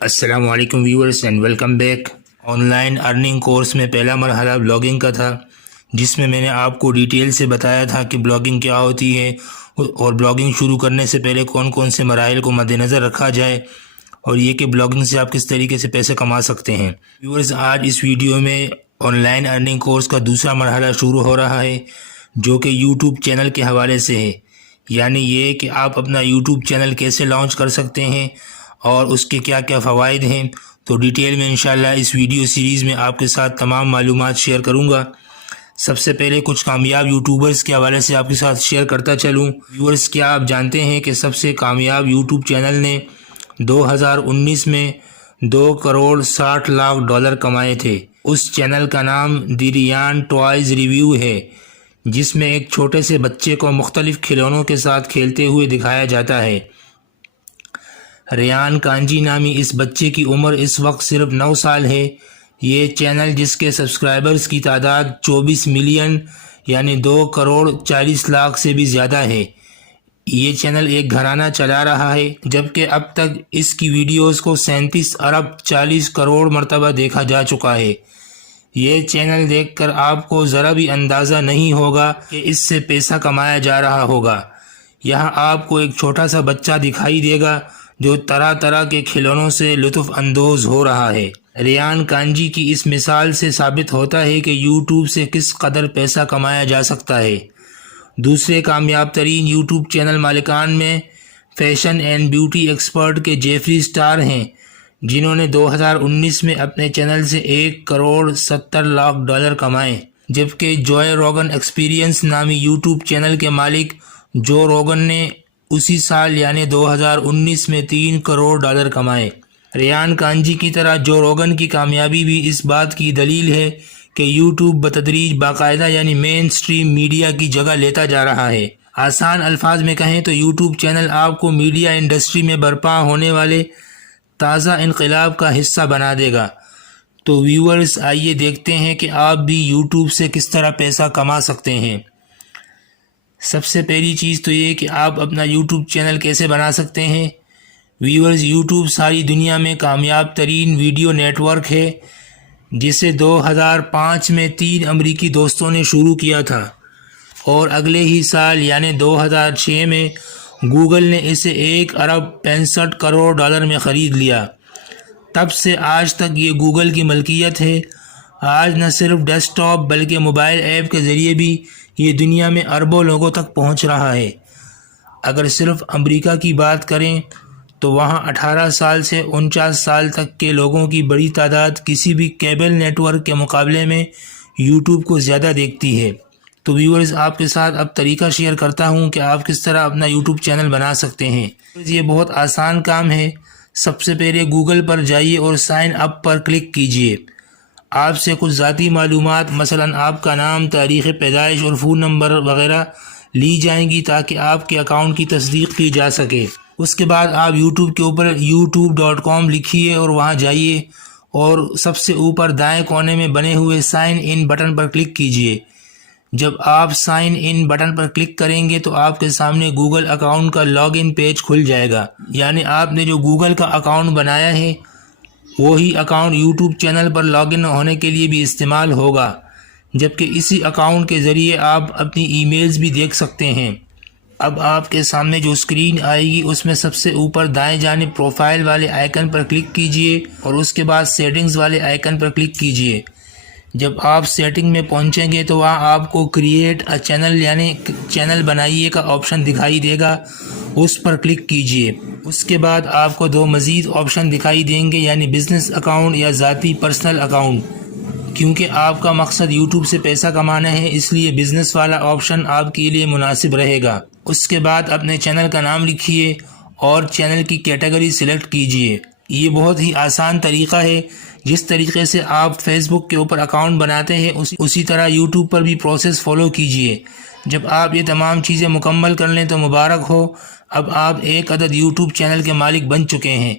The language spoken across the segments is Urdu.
السلام علیکم viewers and welcome back. On line earning course میں پہلا مرحلہ بلاگنگ کا تھا، جس میں نے آپ کو ڈیٹیل سے بتایا تھا کہ بلاگنگ کیا ہوتی ہے اور بلاگنگ شروع کرنے سے پہلے کون کون سے مراحل کو مد نظر رکھا جائے، اور یہ کہ بلاگنگ سے آپ کس طریقے سے پیسے کما سکتے ہیں۔ ویورز، آج اس ویڈیو میں آن لائن ارننگ کورس کا دوسرا مرحلہ شروع ہو رہا ہے، جو کہ یوٹیوب چینل کے حوالے سے ہے، یعنی یہ کہ آپ اپنا یوٹیوب چینل کیسے لانچ کر سکتے ہیں اور اس کے کیا کیا فوائد ہیں۔ تو ڈیٹیل میں انشاءاللہ اس ویڈیو سیریز میں آپ کے ساتھ تمام معلومات شیئر کروں گا۔ سب سے پہلے کچھ کامیاب یوٹیوبرز کے حوالے سے آپ کے ساتھ شیئر کرتا چلوں۔ ویورز، کیا آپ جانتے ہیں کہ سب سے کامیاب یوٹیوب چینل نے 2019 میں $2.60 کروڑ کمائے تھے؟ اس چینل کا نام دی ریان ٹوائز ریویو ہے، جس میں ایک چھوٹے سے بچے کو مختلف کھلونوں کے ساتھ کھیلتے ہوئے دکھایا جاتا ہے۔ ریان کانجی نامی اس بچے کی عمر اس وقت صرف 9 سال ہے۔ یہ چینل، جس کے سبسکرائبرز کی تعداد 24 ملین یعنی 2.40 کروڑ سے بھی زیادہ ہے، یہ چینل ایک گھرانہ چلا رہا ہے، جبکہ اب تک اس کی ویڈیوز کو 37 ارب 40 کروڑ مرتبہ دیکھا جا چکا ہے۔ یہ چینل دیکھ کر آپ کو ذرا بھی اندازہ نہیں ہوگا کہ اس سے پیسہ کمایا جا رہا ہوگا۔ یہاں آپ کو ایک چھوٹا سا بچہ دکھائی دے گا جو طرح طرح کے کھلونوں سے لطف اندوز ہو رہا ہے۔ ریان کانجی کی اس مثال سے ثابت ہوتا ہے کہ یوٹیوب سے کس قدر پیسہ کمایا جا سکتا ہے۔ دوسرے کامیاب ترین یوٹیوب چینل مالکان میں فیشن اینڈ بیوٹی ایکسپرٹ کے جیفری سٹار ہیں، جنہوں نے 2019 میں اپنے چینل سے $1.70 کروڑ کمائے، جبکہ جوئے روگن ایکسپیرینس نامی یوٹیوب چینل کے مالک جو روگن نے اسی سال یعنی 2019 میں $3 کروڑ کمائے۔ ریان کانجی کی طرح جو روگن کی کامیابی بھی اس بات کی دلیل ہے کہ یوٹیوب بتدریج باقاعدہ یعنی مین سٹریم میڈیا کی جگہ لیتا جا رہا ہے۔ آسان الفاظ میں کہیں تو یوٹیوب چینل آپ کو میڈیا انڈسٹری میں برپا ہونے والے تازہ انقلاب کا حصہ بنا دے گا۔ تو ویورز، آئیے دیکھتے ہیں کہ آپ بھی یوٹیوب سے کس طرح پیسہ کما سکتے ہیں۔ سب سے پہلی چیز تو یہ کہ آپ اپنا یوٹیوب چینل کیسے بنا سکتے ہیں۔ ویورز، یوٹیوب ساری دنیا میں کامیاب ترین ویڈیو نیٹ ورک ہے، جسے 2005 میں 3 امریکی دوستوں نے شروع کیا تھا، اور اگلے ہی سال یعنی 2006 میں گوگل نے اسے $1.65 کروڑ میں خرید لیا۔ تب سے آج تک یہ گوگل کی ملکیت ہے۔ آج نہ صرف ڈیسک ٹاپ بلکہ موبائل ایپ کے ذریعے بھی یہ دنیا میں اربوں لوگوں تک پہنچ رہا ہے۔ اگر صرف امریکہ کی بات کریں تو وہاں 18 سال سے 49 سال تک کے لوگوں کی بڑی تعداد کسی بھی کیبل نیٹ ورک کے مقابلے میں یوٹیوب کو زیادہ دیکھتی ہے۔ تو ویورز، آپ کے ساتھ اب طریقہ شیئر کرتا ہوں کہ آپ کس طرح اپنا یوٹیوب چینل بنا سکتے ہیں۔ یہ بہت آسان کام ہے۔ سب سے پہلے گوگل پر جائیے اور سائن اپ پر کلک کیجئے۔ آپ سے کچھ ذاتی معلومات، مثلا آپ کا نام، تاریخ پیدائش اور فون نمبر وغیرہ لی جائیں گی تاکہ آپ کے اکاؤنٹ کی تصدیق کی جا سکے۔ اس کے بعد آپ یوٹیوب کے اوپر youtube.com لکھیے اور وہاں جائیے اور سب سے اوپر دائیں کونے میں بنے ہوئے سائن ان بٹن پر کلک کیجئے۔ جب آپ سائن ان بٹن پر کلک کریں گے تو آپ کے سامنے گوگل اکاؤنٹ کا لاگ ان پیج کھل جائے گا، یعنی آپ نے جو گوگل کا اکاؤنٹ بنایا ہے وہی account YouTube channel per log in ہونے کے لیے بھی استعمال ہوگا، جبکہ اسی اکاؤنٹ کے ذریعے آپ اپنی ای میلز بھی دیکھ سکتے ہیں۔ اب آپ کے سامنے جو اسکرین آئے گی اس میں سب سے اوپر دائیں جانب پروفائل والے آئیکن پر کلک کیجئے اور اس کے بعد سیٹنگز والے آئیکن پر کلک کیجئے۔ جب آپ سیٹنگ میں پہنچیں گے تو وہاں آپ کو کریٹ اے چینل یعنی چینل بنائیے کا آپشن دکھائی دے گا، اس پر کلک کیجئے۔ اس کے بعد آپ کو 2 مزید آپشن دکھائی دیں گے، یعنی بزنس اکاؤنٹ یا ذاتی پرسنل اکاؤنٹ۔ کیونکہ آپ کا مقصد یوٹیوب سے پیسہ کمانا ہے، اس لیے بزنس والا آپشن آپ کے لیے مناسب رہے گا۔ اس کے بعد اپنے چینل کا نام لکھیے اور چینل کی کیٹیگری سلیکٹ کیجئے۔ یہ بہت ہی آسان طریقہ ہے۔ جس طریقے سے آپ فیس بک کے اوپر اکاؤنٹ بناتے ہیں اسی طرح یوٹیوب پر بھی پروسیس فالو کیجئے۔ جب آپ یہ تمام چیزیں مکمل کر لیں تو مبارک ہو، اب آپ ایک عدد یوٹیوب چینل کے مالک بن چکے ہیں۔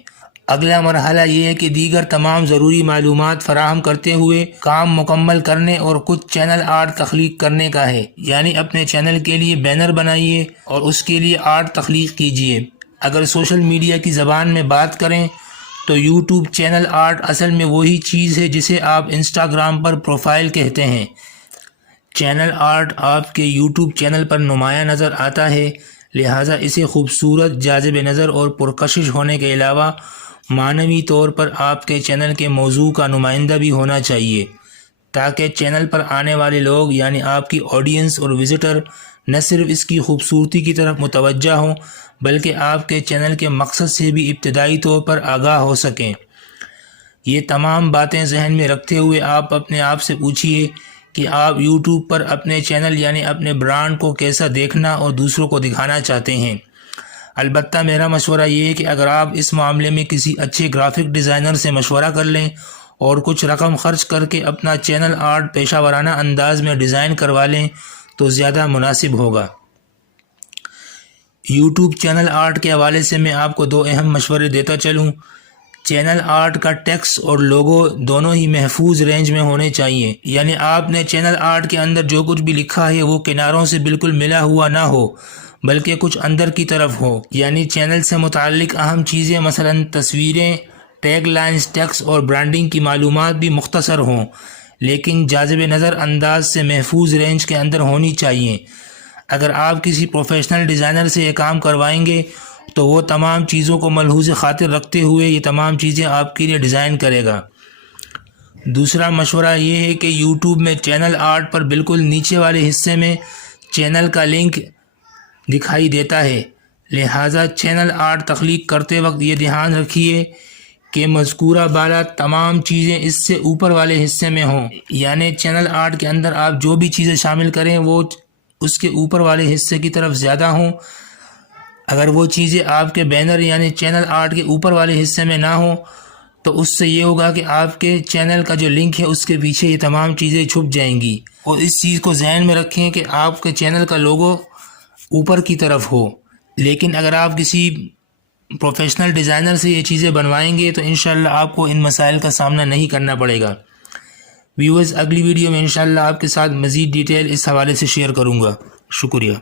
اگلا مرحلہ یہ ہے کہ دیگر تمام ضروری معلومات فراہم کرتے ہوئے کام مکمل کرنے اور کچھ چینل آرٹ تخلیق کرنے کا ہے، یعنی اپنے چینل کے لیے بینر بنائیے اور اس کے لیے آرٹ تخلیق کیجئے۔ اگر سوشل میڈیا کی زبان میں بات کریں تو یوٹیوب چینل آرٹ اصل میں وہی چیز ہے جسے آپ انسٹاگرام پر پروفائل کہتے ہیں۔ چینل آرٹ آپ کے یوٹیوب چینل پر نمایاں نظر آتا ہے، لہٰذا اسے خوبصورت، جاذب نظر اور پرکشش ہونے کے علاوہ معنوی طور پر آپ کے چینل کے موضوع کا نمائندہ بھی ہونا چاہیے، تاکہ چینل پر آنے والے لوگ یعنی آپ کی آڈینس اور وزٹر نہ صرف اس کی خوبصورتی کی طرف متوجہ ہوں بلکہ آپ کے چینل کے مقصد سے بھی ابتدائی طور پر آگاہ ہو سکیں۔ یہ تمام باتیں ذہن میں رکھتے ہوئے آپ اپنے آپ سے پوچھئے کہ آپ یوٹیوب پر اپنے چینل یعنی اپنے برانڈ کو کیسا دیکھنا اور دوسروں کو دکھانا چاہتے ہیں۔ البتہ میرا مشورہ یہ ہے کہ اگر آپ اس معاملے میں کسی اچھے گرافک ڈیزائنر سے مشورہ کر لیں اور کچھ رقم خرچ کر کے اپنا چینل آرٹ پیشہ ورانہ انداز میں ڈیزائن کروا لیں تو زیادہ مناسب ہوگا۔ یوٹیوب چینل آرٹ کے حوالے سے میں آپ کو 2 اہم مشورے دیتا چلوں۔ چینل آرٹ کا ٹیکسٹ اور لوگو دونوں ہی محفوظ رینج میں ہونے چاہیے، یعنی آپ نے چینل آرٹ کے اندر جو کچھ بھی لکھا ہے وہ کناروں سے بالکل ملا ہوا نہ ہو بلکہ کچھ اندر کی طرف ہو، یعنی چینل سے متعلق اہم چیزیں مثلا تصویریں، ٹیگ لائنز، ٹیکسٹ اور برانڈنگ کی معلومات بھی مختصر ہوں لیکن جاذب نظر انداز سے محفوظ رینج کے اندر ہونی چاہیے۔ اگر آپ کسی پروفیشنل ڈیزائنر سے یہ کام کروائیں گے تو وہ تمام چیزوں کو ملحوظ خاطر رکھتے ہوئے یہ تمام چیزیں آپ کے لیے ڈیزائن کرے گا۔ دوسرا مشورہ یہ ہے کہ یوٹیوب میں چینل آرٹ پر بالکل نیچے والے حصے میں چینل کا لنک دکھائی دیتا ہے، لہٰذا چینل آرٹ تخلیق کرتے وقت یہ دھیان رکھیے کہ مذکورہ بالا تمام چیزیں اس سے اوپر والے حصے میں ہوں، یعنی چینل آرٹ کے اندر آپ جو بھی چیزیں شامل کریں وہ اس کے اوپر والے حصے کی طرف زیادہ ہوں۔ اگر وہ چیزیں آپ کے بینر یعنی چینل آرٹ کے اوپر والے حصے میں نہ ہوں تو اس سے یہ ہوگا کہ آپ کے چینل کا جو لنک ہے اس کے پیچھے یہ تمام چیزیں چھپ جائیں گی۔ اور اس چیز کو ذہن میں رکھیں کہ آپ کے چینل کا لوگو اوپر کی طرف ہو، لیکن اگر آپ کسی پروفیشنل ڈیزائنر سے یہ چیزیں بنوائیں گے تو انشاءاللہ آپ کو ان مسائل کا سامنا نہیں کرنا پڑے گا۔ ویورز، اگلی ویڈیو میں انشاءاللہ آپ کے ساتھ مزید ڈیٹیل اس حوالے سے شیئر کروں گا۔ شکریہ۔